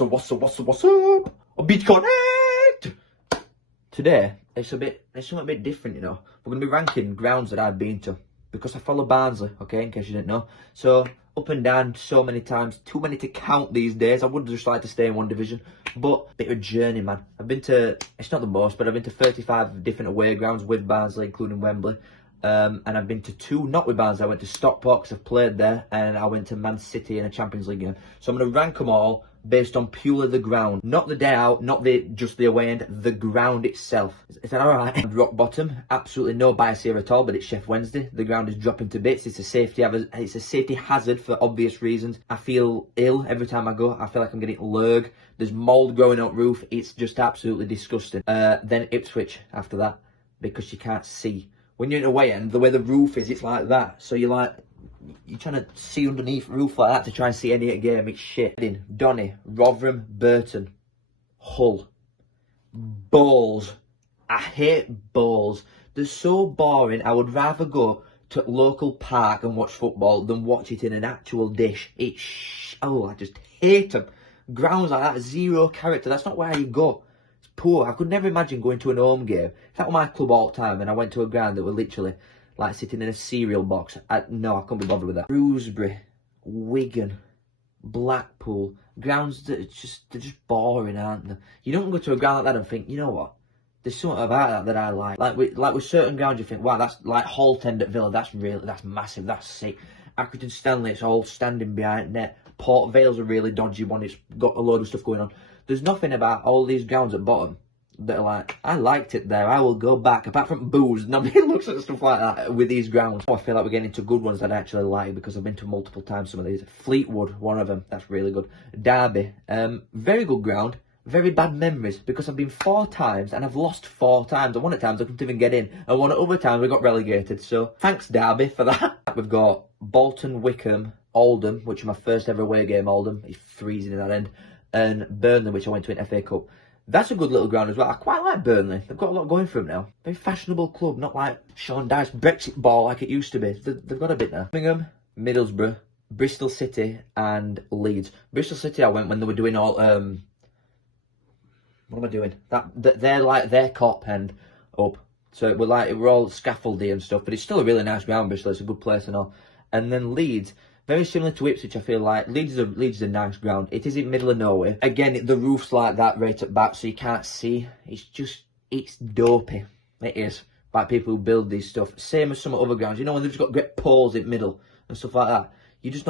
What's up? A Beach Connect! Today, it's something a bit different, you know. We're going to be ranking grounds that I've been to. Because I follow Barnsley, okay, in case you didn't know. So, up and down so many times. Too many to count these days. I would just like to stay in one division. But, bit of a journey, man. I've been to, it's not the most, but I've been to 35 different away grounds with Barnsley, including Wembley. And I've been to 2, not with Barnsley. I went to Stockport, I've played there. And I went to Man City in a Champions League game. So I'm going to rank them all based on purely the ground. Not the day out, not just the away end, the ground itself. Is that alright? Rock bottom, absolutely no bias here at all, but it's Chef Wednesday. The ground is dropping to bits. It's a safety hazard for obvious reasons. I feel ill every time I go. I feel like I'm getting lurg. There's mould growing up roof. It's just absolutely disgusting. Then Ipswich after that, because you can't see. When you're in away end, the way the roof is, it's like that. So you're trying to see underneath roof like that to try and see any game. It's shit. Donny, Rotherham, Burton, Hull, Bowls. I hate Bowls. They're so boring. I would rather go to local park and watch football than watch it in an actual dish. I just hate them. Grounds like that, zero character. That's not where you go. It's poor. I could never imagine going to an home game. If that were my club all the time and I went to a ground that were literally like sitting in a cereal box. No, I couldn't be bothered with that. Shrewsbury, Wigan, Blackpool, grounds that they're just boring, aren't they? You don't go to a ground like that and think, you know what? There's something about that I like. Like with certain grounds, you think, wow, that's like Holt End at Villa. That's massive. That's sick. Accrington Stanley, it's all standing behind net. Port Vale's a really dodgy one. It's got a load of stuff going on. There's nothing about all these grounds at bottom that are like, I liked it there, I will go back. Apart from booze, nobody looks at stuff like that with these grounds. I feel like we're getting into good ones that I actually like because I've been to multiple times some of these. Fleetwood, one of them, that's really good. Derby, very good ground. Very bad memories because I've been 4 times and I've lost 4 times. And one at times I couldn't even get in. And one at other times we got relegated. So thanks Derby for that. We've got Bolton, Wickham, Oldham, which is my first ever away game, Oldham. It's freezing in that end. And Burnley, which I went to in FA Cup. That's a good little ground as well. I quite like Burnley. They've got a lot going for them now. Very fashionable club, not like Sean Dyche Brexit ball like it used to be. They've got a bit now. Birmingham, Middlesbrough, Bristol City and Leeds. Bristol City I went when they were doing all... what am I doing? They're like their cop end up. So we're all scaffoldy and stuff, but it's still a really nice ground, Bristol. It's a good place and all. And then Leeds, very similar to Ipswich, I feel like. Leeds is a nice ground. It is in middle of nowhere. Again, the roof's like that right at back, so you can't see. It's dopey. It is. Like people who build these stuff. Same as some other grounds. You know when they've just got great poles in middle and stuff like that. You've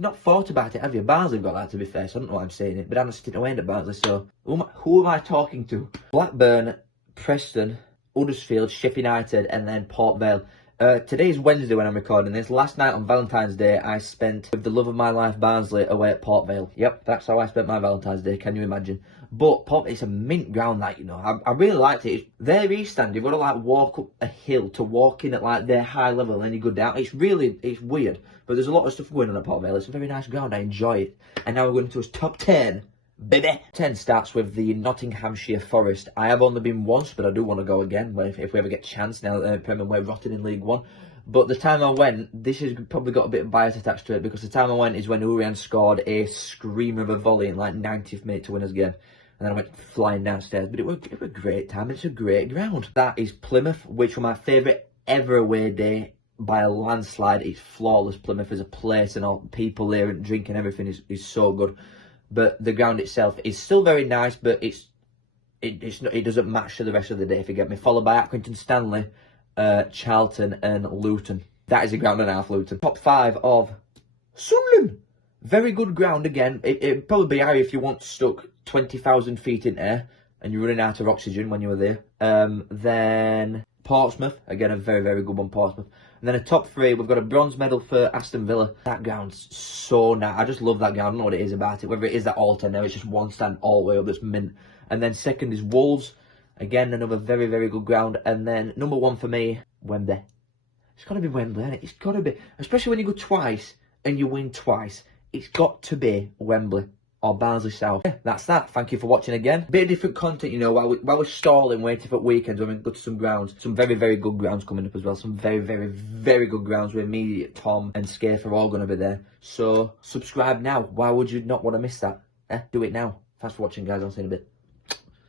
not thought about it, have you? Barnsley have got that, to be fair, so I don't know why I'm saying it. But I'm sitting away at Barnsley, so who am I talking to? Blackburn, Preston, Huddersfield, Sheffield United, and then Port Vale. Today's Wednesday when I'm recording this. Last night on Valentine's Day, I spent with the love of my life, Barnsley, away at Port Vale. Yep, that's how I spent my Valentine's Day, can you imagine? But it's a mint ground, that, you know. I really liked it. Their east stand, you've got to like walk up a hill to walk in at like their high level and then you go down. It's weird. But there's a lot of stuff going on at Port Vale. It's a very nice ground, I enjoy it. And now we're going to his top 10. Baby! 10 starts with the Nottinghamshire Forest. I have only been once, but I do want to go again if we ever get a chance now that we're rotting in League One. But the time I went, this has probably got a bit of bias attached to it because the time I went is when Urian scored a screamer of a volley in like 90th minute to win us again. And then I went flying downstairs. But it was a great time. It's a great ground. That is Plymouth, which was my favourite ever away day by a landslide. It's flawless. Plymouth as a place and all people there and drinking everything is so good. But the ground itself is still very nice, but it doesn't match to the rest of the day, if you get me. Followed by Accrington Stanley, Charlton and Luton. That is a ground and a half, Luton. Top 5 of Sunderland. Very good ground again. It'd probably be higher if you want stuck 20,000 feet in air and you're running out of oxygen when you were there. Then Portsmouth, again a very, very good one, Portsmouth. And then a top 3, we've got a bronze medal for Aston Villa. That ground's so nice. I just love that ground. I don't know what it is about it. Whether it is that altar now, it's just one stand all the way up that's mint. And then second is Wolves. Again, another very, very good ground. And then number 1 for me, Wembley. It's got to be Wembley, isn't it? It's got to be. Especially when you go twice and you win twice. It's got to be Wembley. Or Barnsley South. Yeah, that's that. Thank you for watching again. Bit of different content, you know, while we're stalling, waiting for weekends, we're going to go to some grounds. Some very, very good grounds coming up as well. Some very, very, very good grounds where me, Tom and Scaife are all going to be there. So, subscribe now. Why would you not want to miss that? Do it now. Thanks for watching, guys. I'll see you in a bit.